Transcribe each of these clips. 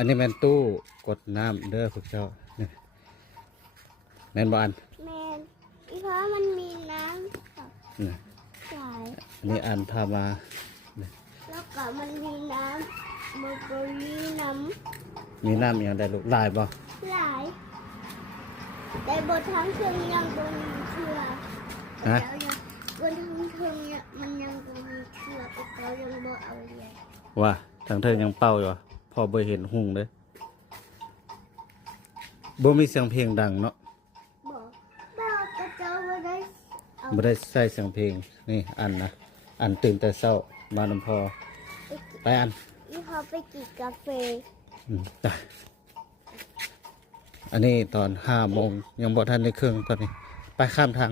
อันนี้แม่นตู้กดน้ำเด้อพวกเจ้าเนี่ยแม่นบ้าน แมนอีเพราะมันมีน้ำกับ เนี่ย สาย อันนี้อันพามา แล้วก็มันมีน้ำมันก็มีน้ มีน้ำอย่างใดลูกลายบ่ ำหลายแต่บนทั้งเครื่องยังบนเชือก ฮะ แล้วยังบนทั้งเครื่องเนี่ยมันยังบนมีเชือกแต่เขายังบ่เอาเลย ว่าทางเธอยังเป่าอยู่พอบ่เห็นหุ่งเลยบ่มีเสียงเพลงดังเนาะ บอกบอกกระเจ้าบ่ได้เอา บ่ได้ใส่เสียงเพลงนี่อันนะอันตื่นแต่เช้ามาน้ำพอไปอัน อีพอไปกินกาแฟ จ้ะอันนี้ตอน5 โมงยังบ่ทันได้เครื่องตอนนี้ไปข้ามทาง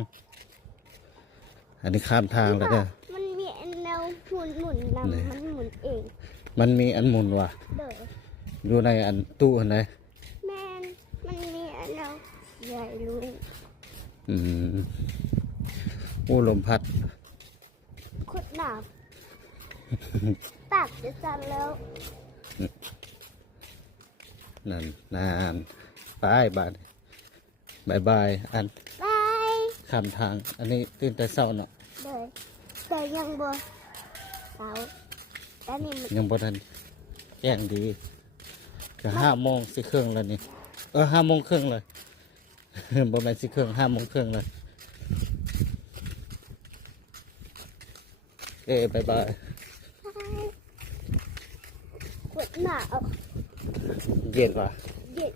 อันนี้ข้ามทางแล้วเด้อ มันมีแนวหมุนนำมันหมุนเอง มันมีอันหมุนว่ะ เด้อ อยู่ในอันตู้อันไหน แมนมันมีแนวใหญ่ลุง อู้ลมพัด ขุดหนาบปากจะสั่นแล้ว นั่นนานไปบายบายอัน บาย ข้ามทาง อันนี้ตื่นแต่เช้าเนาะ เด้อแต่ยังบ่เสาแต่นี่มัน ยังบ่ทันแจ้งดีก็5 โมงสิเครื่องแล้วนี่5 โมงครึ่งเลย บ่แม่นสิเครื่อง5 โมงครึ่งเลยบายบาย ขุดหนาบ เย็นว่ะ เย็น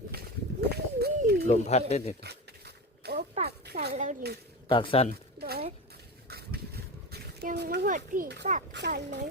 ลมพัดได้ดิ โอ้ปากสั่นแล้วดิ ปากสั่น เด้อยังไม่หดผีปากสั่นเลย